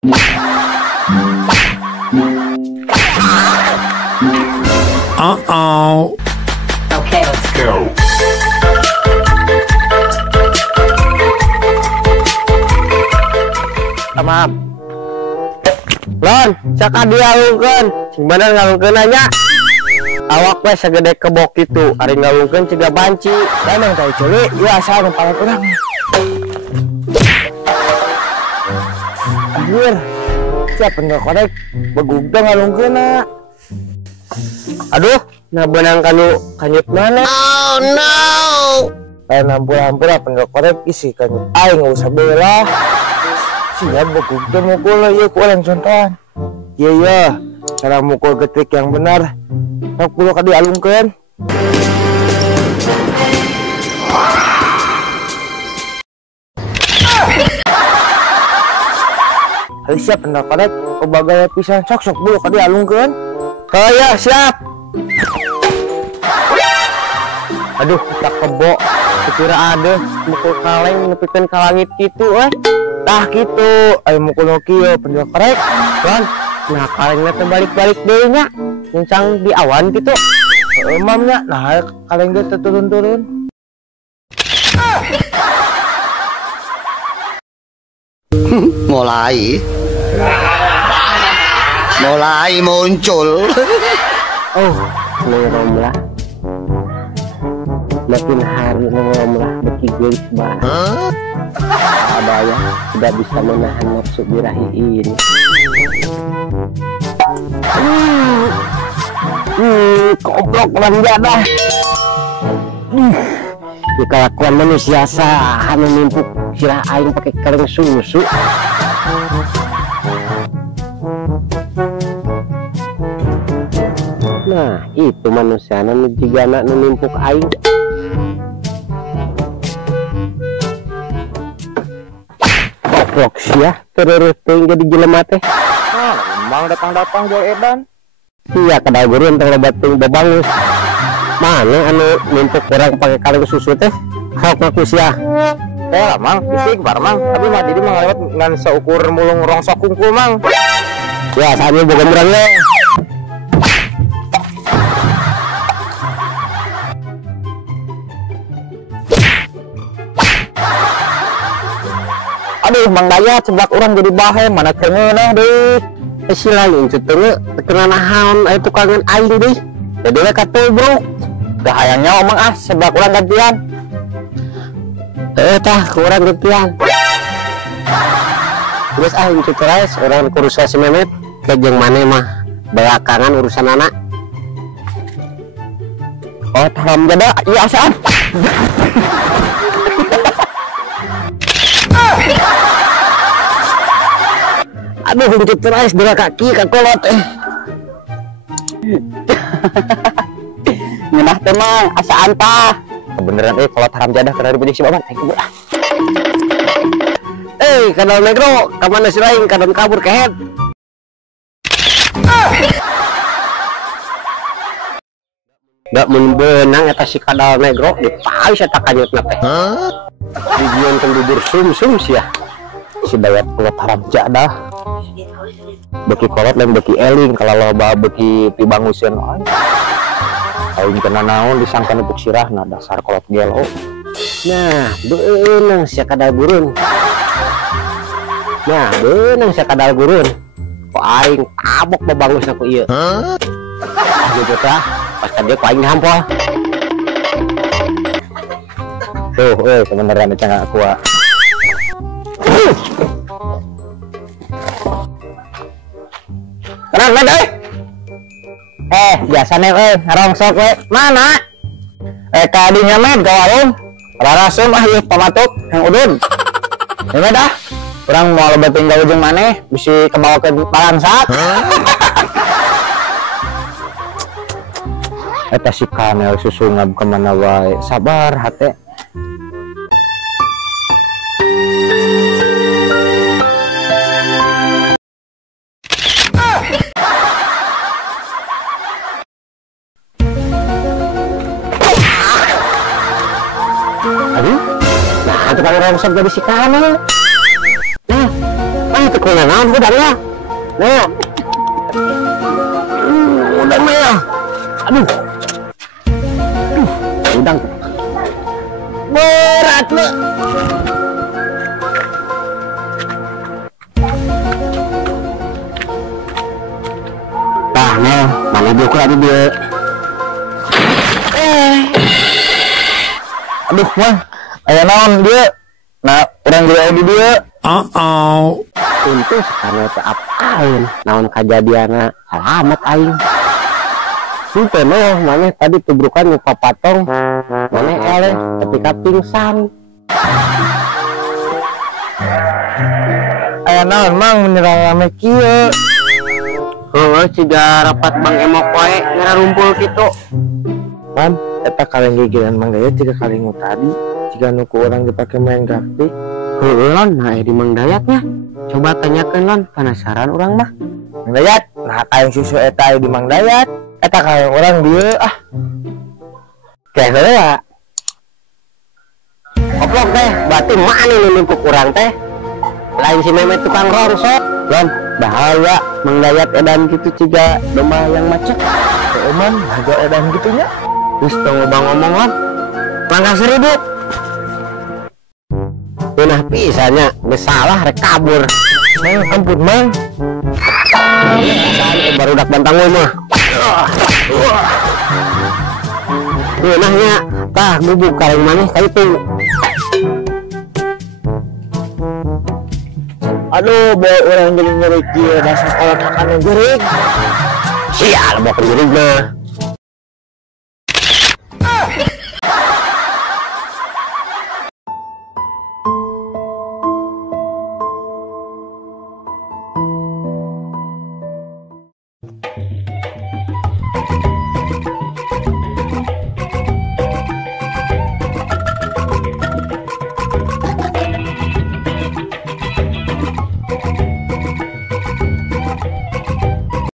Uh-oh. Okay, let's go. Maaf. Lon, caka dialungkeun. Cing bener ngalungkeun anya. Awak we sagede kebok kitu, ari ngalungkeun ciga banci. Emang teh ceuli, ieu asal nu paling urang. Anjir. Siapa nggak korek? Begugda ngalungkeunna. Aduh, nah benang kanyut mana? Oh no. Kayak lampu-lampu apa nggak korek isi kanyut. Aing nggak usah bela. Siap begugda mukul ya kurang contohan. Iya, cara mukul getik yang benar. Sok puluh kali alungkeun. Hari siap hendak korek kebagaya pisan sok puluh kali alungkeun. Kaya siap. Aduh, tak kebo. Kira ada mukul kaleng nepikeun ka langit kitu tah kitu. Ayo mukul kieu pendak korek. Kan, nah kalengna teh balik-balik deui nya. Ngencang di awan kitu. Mamnya, nah kaleng teh turun-turun. mulai muncul. Oh, ngeromlah. Makin hari ngeromlah beki geus banget. Ada ya, tidak bisa menahan nafsu birahi ini. Goblok dah. Di kelakuan manusia saha nimpuk sirah aing pakai kaleng susu. Nah, itu manusia nu jigana nu nimpuk aing. Goblok sia, terus teuing jadi jelema teh. Nah, memang datang-datang jauh edan. Iya, kadal gurun teh loba teuing babangus. Mana anu nimpuk orang pakai kaleng susu teh? Hok ngaku sia. Lah, Mang, istighfar, Mang. Tapi mah didi mah ngalewat ngan seukur mulung rongsok kungkul, Mang. Ya, saatnya boga murang we. Aduh, Mang Dayat seblak orang jadi bahe mana keungeunah deui. Sila incut teu teu nahan aya tukangan aing deui. Jadi we katubruk. Dah hayangnya omong seblak orang gantian. Tah kurang gantian. Terus incut terus orang kurusa si Memet ke jeung maneh mah belakangan urusan anak. Oh, taram jada ieu asaan. Aduh, incut terus dua kaki kakolot Ngeunah teh Mang, asaan tah. Kebeneran kalau taram jadah kada dibeli si Baban. Ayo ah. Kadal negro, kamana si lain kadon kabur kehet. Gak menbenang eta si kadal negro dipae saya tak kanyutna teh. Dijieun teh bubur sum-sum sia. Si Dayat kolot haram jadah. Beki kolot lain beki eling kalau loba beki pibanguseun aing. Aing kena naon disangka nepuk sirahna dasar kolot gelo. Nah, beunang sia kadal gurun. Nah, beunang sia kadal gurun. Kok aing tabok babangus aku ieu. Gitu tah, pas tadi ku aing hampol. Tuh, kebeneran cenah aku. Tenang, biasanya ngarongsok we. Mana? Kadinya med ka warung. Rarasum ieu pamatuk yang udun. Ya dah. Urang mau loba tinggal ujung maneh bisi kebawakeun palangsat. Eta si Kamel susungab kemana wae. Sabar hate. Aduh, nah itu kali rongsok jadi si Kamel. Nah, itu kena naon udangnya. Nah. Udangnya ya. Aduh. Udang. Berat lu. Tah, nah, mana dia kurang dia. Aduh mah aya naon dia. Nah orang jadi di dia. Untung sekarang teh apain naon kajadiana selamat aing. Sumpah mah mana tadi tubrukan lupa patong mana eleh ketika pingsan. Aya naon mang menyerang rame kieu. Heueuh ciga rapat Bang Emok wae ngarumpul kitu. Man, eta kaleng gigiran Mang Dayat tiga kaleng tadi. Jika nuku orang dipake main gakti. Heueuh lon, nah di Mang Dayatnya. Coba tanyakeun lon, penasaran orang mah. Mang Dayat, nah kaleng susu eta di Mang Dayat. Eta kaleng orang dia ah. Kayak ya. Oplok teh, berarti mana nih numpuk urang teh? Lain si Memet tukang rongsok. Lon, bahaya Mang Dayat edan gitu ciga domba yang macet. Eman, harga edan gitunya. Terus tunggu bang ngomong lon. Langkah 1000. Nah pisahnya, salah rek kabur. Mang, ampun mang. Santai baru dak bantang mah. Nahnya, tah bubuk kaleng maneh ka itu. Aduh, bawa orang jadi nyeri kieu dasar kalau makan jerik. Sial bawa jerik mah.